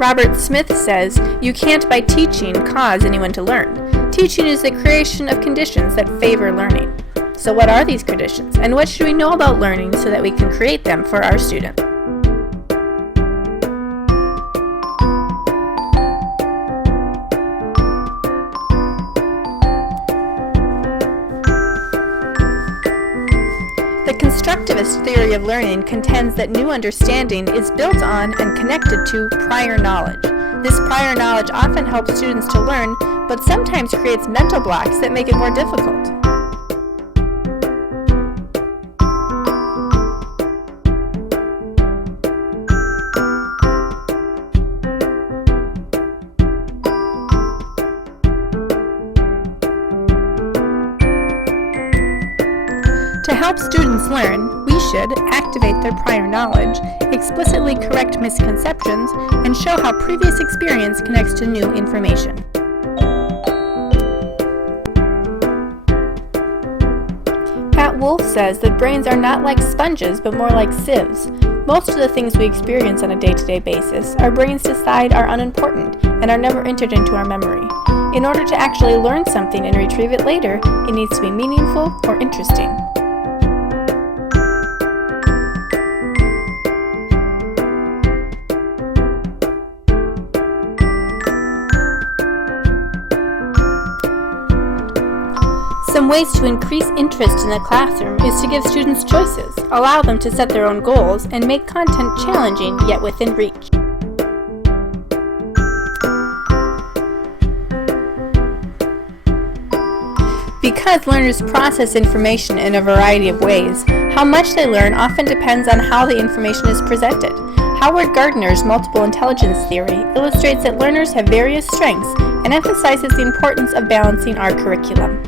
Robert Smith says, "You can't by teaching cause anyone to learn. Teaching is the creation of conditions that favor learning." So what are these conditions, and what should we know about learning so that we can create them for our students? The constructivist theory of learning contends that new understanding is built on and connected to prior knowledge. This prior knowledge often helps students to learn, but sometimes creates mental blocks that make it more difficult. To help students learn, we should activate their prior knowledge, explicitly correct misconceptions, and show how previous experience connects to new information. Pat Wolf says that brains are not like sponges, but more like sieves. Most of the things we experience on a day-to-day basis, our brains decide are unimportant and are never entered into our memory. In order to actually learn something and retrieve it later, it needs to be meaningful or interesting. Some ways to increase interest in the classroom is to give students choices, allow them to set their own goals, and make content challenging yet within reach. Because learners process information in a variety of ways, how much they learn often depends on how the information is presented. Howard Gardner's multiple intelligence theory illustrates that learners have various strengths and emphasizes the importance of balancing our curriculum.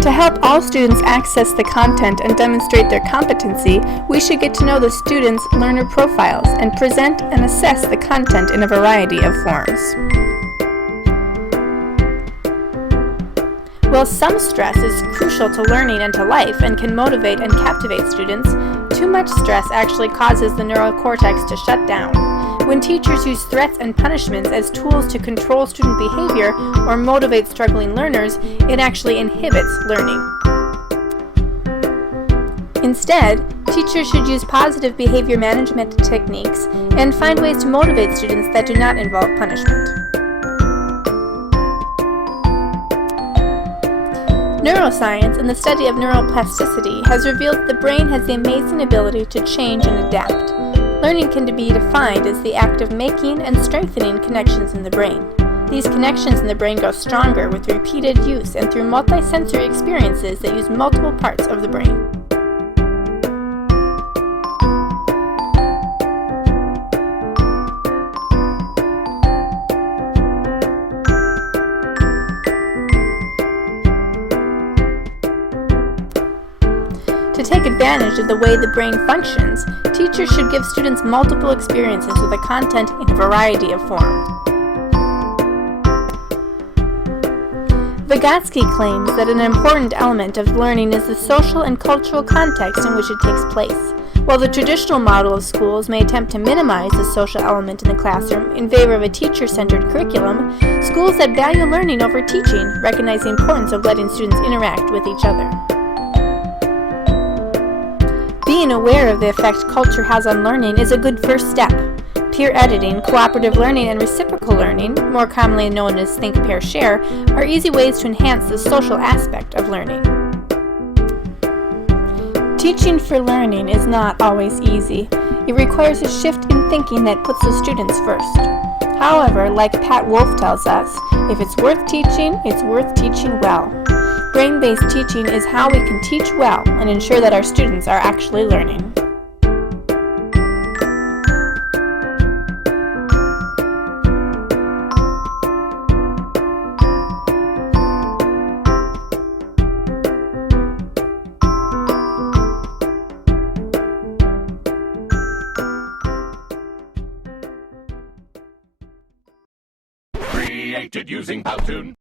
To help all students access the content and demonstrate their competency, we should get to know the students' learner profiles and present and assess the content in a variety of forms. While some stress is crucial to learning and to life and can motivate and captivate students, too much stress actually causes the neural cortex to shut down. When teachers use threats and punishments as tools to control student behavior or motivate struggling learners, it actually inhibits learning. Instead, teachers should use positive behavior management techniques and find ways to motivate students that do not involve punishment. Neuroscience and the study of neuroplasticity has revealed that the brain has the amazing ability to change and adapt. Learning can be defined as the act of making and strengthening connections in the brain. These connections in the brain grow stronger with repeated use and through multisensory experiences that use multiple parts of the brain. To take advantage of the way the brain functions, teachers should give students multiple experiences with the content in a variety of forms. Vygotsky claims that an important element of learning is the social and cultural context in which it takes place. While the traditional model of schools may attempt to minimize the social element in the classroom in favor of a teacher-centered curriculum, schools that value learning over teaching recognize the importance of letting students interact with each other. Being aware of the effect culture has on learning is a good first step. Peer editing, cooperative learning, and reciprocal learning, more commonly known as think, pair, share, are easy ways to enhance the social aspect of learning. Teaching for learning is not always easy. It requires a shift in thinking that puts the students first. However, like Pat Wolf tells us, if it's worth teaching, it's worth teaching well. Brain-based teaching is how we can teach well and ensure that our students are actually learning. created using Powtoon.